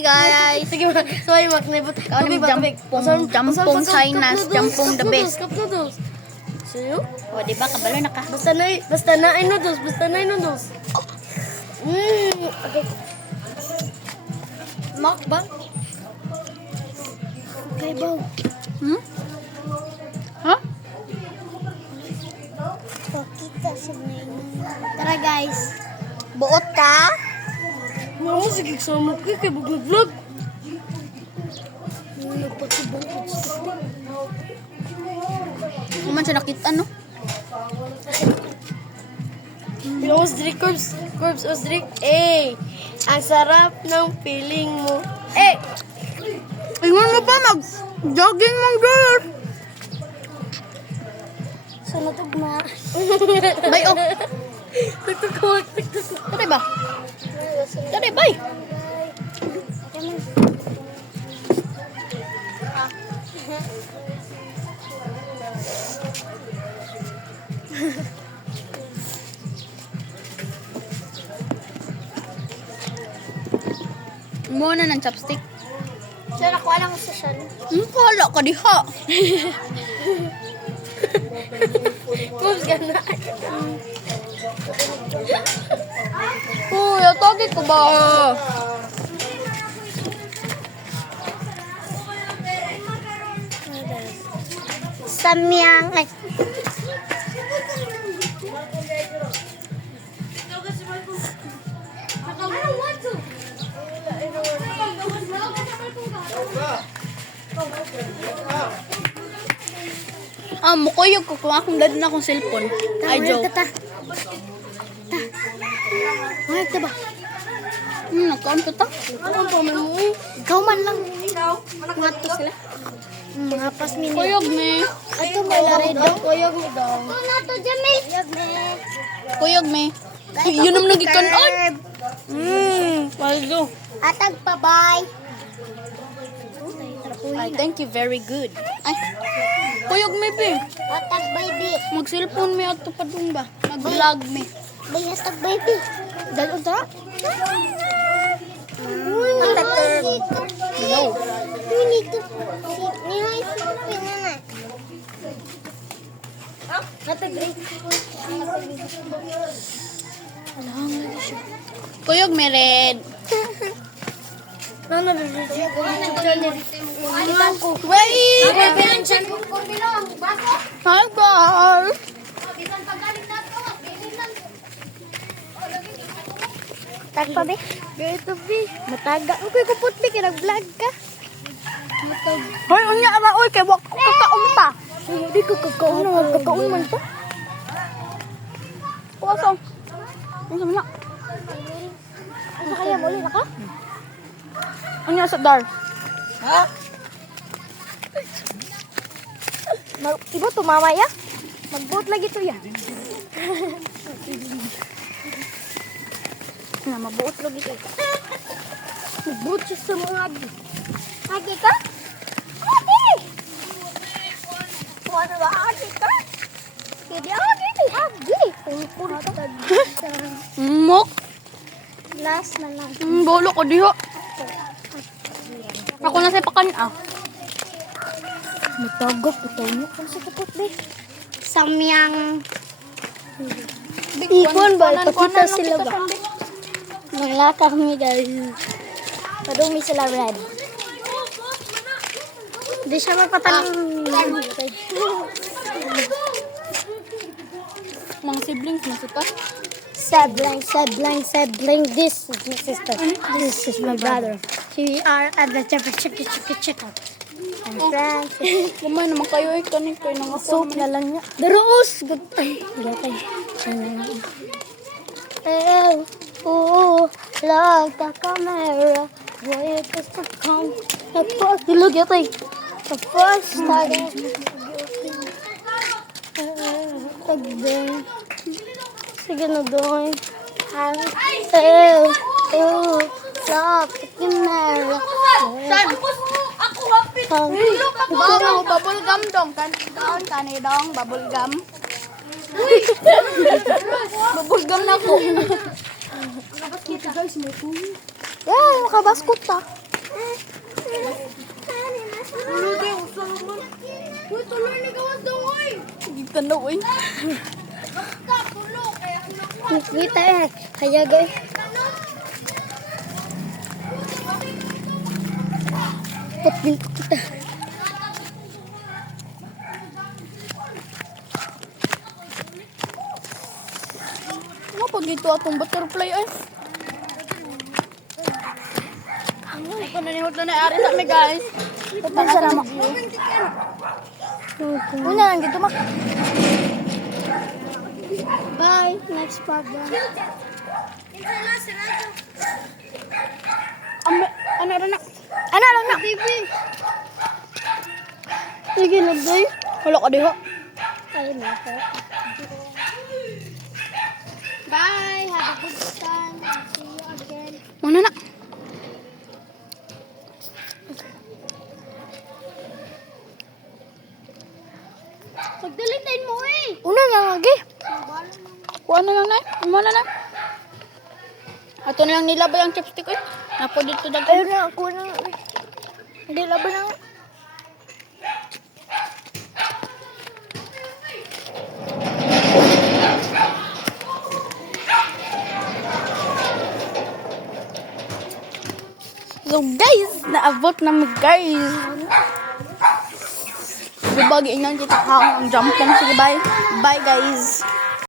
Hi guys! Sige, sorry, Mac. Ikaw na jampong China's, jampong the best. Cup noodles. Sa'yo? O, diba? Kabalo na ka. Basta na ay noodles. Okay. Mac ba? Okay, ba? Hmm? Ha? Pakita sa ngayon. Tara guys. Buot ka? Mama, sige sama ko kay vlog. Nagpatibang ko. Kuman siya nakita, no? Yung Corpse Osdrick. Ang sarap ng feeling mo. Ingon mo pa, mag-jogging mong girl. Sa natugma. Bay, oh. Tagtagkawag. Tari ba? Tari, bay. Muna ng chopstick. Siya nakuha lang sa siya. Wala ka diha. Moves ka na. Uy, atagi ko ba? Samyang. Ay. Mukuyog ko kung akong dad na akong cellphone. Ay, joke. Ta. Ay, ta ba? Nagkaon to ta? Ano pa man mo? Ikaw man lang. Mga to sila. Mga pas minute. Kuyog me. Ito may lari daw. Kuyog mo daw. Ano to, Jamil? Kuyog me. Yun naman lagi kanon. Paldo. Atag pa, bye. Ay, thank you, very good. Ay, kuyog me be. Atag, baby. Mag-cellphone me ato pa dun ba? Mag-vlog me. Bay, atag, baby. Dalo ta? No. We need to see. Nihai sleeping na. Atag rin. Kuyog me red. Ano na YouTube channel? Wait! Hi guys! Tag pa, be. Ito, B. Mataga. Okay, kupot, be. Kinag-vlog ka. Hoy, unya ra oy kay wak ko kakaon pa. Hindi ko kakaon na. Kakaon man to. Kuwasong. Ano na? Ano kaya mo ulit ako? Unya sa dar. Ha? Iba tumama ya? Mag-boat lagi to ya. Na mabuot lagi kay. Mag-boat siya sa mga agi. Agi ka? Agi! Wala ba agi ka? Hindi agi. Agi! Pungpun ka. Mok. Last na lang. Bolo ko diho. Ako na sa pakan ah. Matagap. Ito mo kung sa kapot, be. Samyang. Ipon ba? Ipakita sila ba? Nanglaka kami, guys. Padumi sila red. Hindi siya magpatanong. Mga siblings mo sita. Sibling. This is my sister. This is my brother. We are at the check out. And friends. Kumay naman kayo eh kanin kayo nang ako. Soap na lang niya. Daroos! Good. Ay, gatay. Like the camera. Boy, it is to come. The first, look at it. The first time. Sige na doon. Stop the camera. Ako hapit. Bubble gum dong. Kaon kani dong bubble gum. Bubble gum na ko. Yeah, makabaskot ta. Uy, tuloy ni gawas daw, oy. Gita na, uy. Basta, tulo. Kaya Kita eh. Kaya guys. Pagpin ko kita. Ano pag ito atong butterfly ay? Ito na ni Huto na ari sa mi, guys. Masarap. Una lang dito, mak. Bye. Next problem. Ano na? Ano lang na? Sige na, boy. Wala ka diho. Ayun na. Bye. Have a good time. See you again. Mana na? Pagdalitin mo, eh. Una nga lagi. Kuha na lang na. Ano na? Ato na lang nilabay ang chopstick eh. Napo dito dagko. Ayun na, ako na. Hindi laban na. So guys, naabot na mo guys. Dibagi nang kita ang jampong. Sige bye. Bye guys.